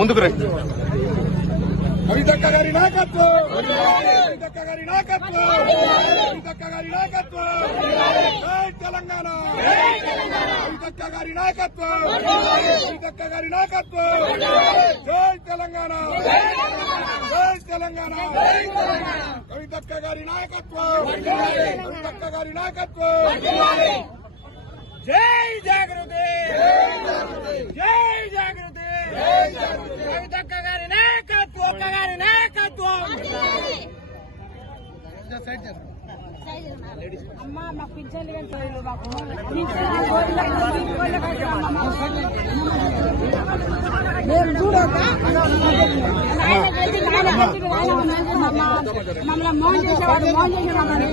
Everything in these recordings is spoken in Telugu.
ముందుకు రండి. కవితక్క గారి నాయకత్వం, కవితక్క గారి నాయకత్వం, కవితక్క గారి నాయకత్వం. జై తెలంగాణ, కవితక్క గారి నాయకత్వం, కవితక్క గారి నాయకత్వం. జై తెలంగాణ, జై తెలంగాణ, కవితక్క గారి నాయకత్వం, కవితక్క గారి నాయకత్వం. జై జాగృతి, జై జాగృతి, కవితక్క గారి నాయకత్వం, గారి నాయకత్వం. అమ్మా మా పింఛన్లు మమ్మల్ని మోహన్ చేసేవాడు, మోహన్ చేసేవాళ్ళని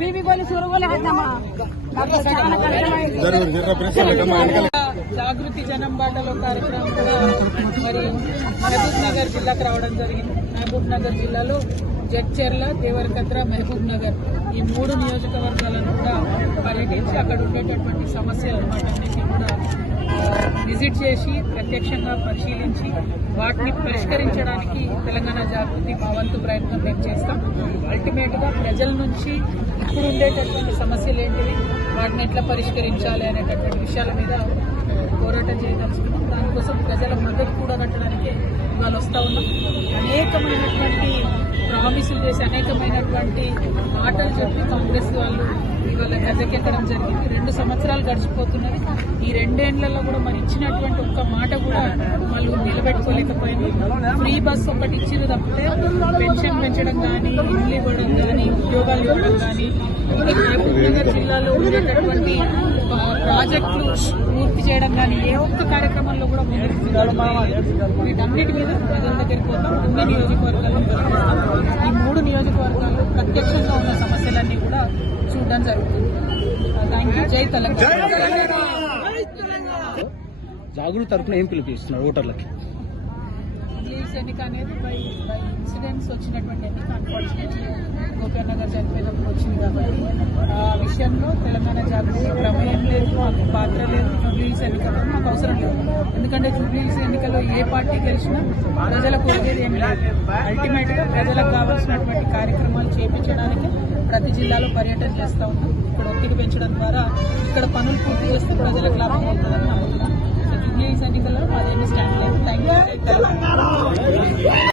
బీబీ గోళ్ళు సురుగులే కట్టమ్మా. జాగృతి జనం బాటలో కార్యక్రమం కూడా మరి మహబూబ్ నగర్ జిల్లాకు రావడం జరిగింది. మహబూబ్ నగర్ జిల్లాలో జడ్చర్ల, దేవరకద్ర, మహబూబ్ నగర్ ఈ 3 నియోజకవర్గాలను కూడా పర్యటించి అక్కడ ఉండేటటువంటి సమస్యలు వాటన్నిటిని కూడా విజిట్ చేసి ప్రత్యక్షంగా పరిశీలించి వాటిని పరిష్కరించడానికి తెలంగాణ జాగృతి మా వంతు ప్రయత్నం మేము చేస్తాం. అల్టిమేట్ గా ప్రజల నుంచి ఇప్పుడు ఉండేటటువంటి సమస్యలు ఏంటివి, వాటిని ఎట్లా పరిష్కరించాలి అనేటటువంటి విషయాల మీద పోరాటం చేయదలుచుకున్నాం. దానికోసం ప్రజల మద్దతు కూడా కట్టడానికి ఇవాళ వస్తా ఉన్నాం. అనేకమైనటువంటి ప్రామిసులు చేసి అనేకమైనటువంటి మాటలు చెప్పి కాంగ్రెస్ వాళ్ళు ఇవాళ గద్దెకెక్కడం జరిగింది. 2 సంవత్సరాలు గడిచిపోతున్నది. ఈ 2 ఏళ్లలో కూడా మరి ఇచ్చినటువంటి ఒక్క మాట కూడా వాళ్ళు నిలబెట్టుకోలేకపోయింది. ఫ్రీ బస్ ఒకటి ఇచ్చింది తప్పితే పెన్షన్ పెంచడం కానీ, ఇల్లు ఇవ్వడం కానీ, ఉద్యోగాలు ఇవ్వడం కానీ, మహబూబ్ నగర్ జిల్లాలో ఉండేటటువంటి ప్రాజెక్టులు పూర్తి చేయడం కానీ ఏ ఒక్క కార్యక్రమంలో కూడా వీటన్నిటి మీద ప్రజల దగ్గరికి పోతాం. 9 నియోజకవర్గాల్లో ఈ 3 నియోజకవర్గాల్లో ప్రత్యక్షంగా ఉన్న సమస్యలన్నీ కూడా చూడడం జరుగుతుంది. Thank you. జై తెలంగాణ. జాగృతి తరఫున ఏం పిలుపుస్తున్నారు ఓటర్లకి? ఎన్నిక అనేది బై ఇన్సిడెంట్స్ వచ్చినటువంటి ఎన్నిక. అన్ఫార్చునేట్లీ గోపీనాథ్ నగర్ చనిపోయినప్పుడు వచ్చింది కాబట్టి ఆ విషయంలో తెలంగాణ జాగృతి ప్రమేయం లేదు, మాకు పాత్ర లేదు. జూబ్లీహిల్స్ ఎన్నికల్లో మాకు అవసరం లేదు. ఎందుకంటే జూబ్లీహిల్స్ ఎన్నికల్లో ఏ పార్టీ గెలిచినా ప్రజలకు వచ్చేది ఏం లేదు. అల్టిమేట్ గా ప్రజలకు కావాల్సినటువంటి కార్యక్రమాలు చేపించడానికి ప్రతి జిల్లాలో పర్యటన చేస్తూ ఉన్నాం. ఇక్కడ ఒత్తిడి పెంచడం ద్వారా ఇక్కడ పనులు పూర్తి చేస్తే ప్రజలకు లాభం అవుతుందని నమ్ముతున్నాం. జూబ్లీహిల్స్ ఎన్నికల్లో అదేమి స్టాండ్ లేదు. Thank you.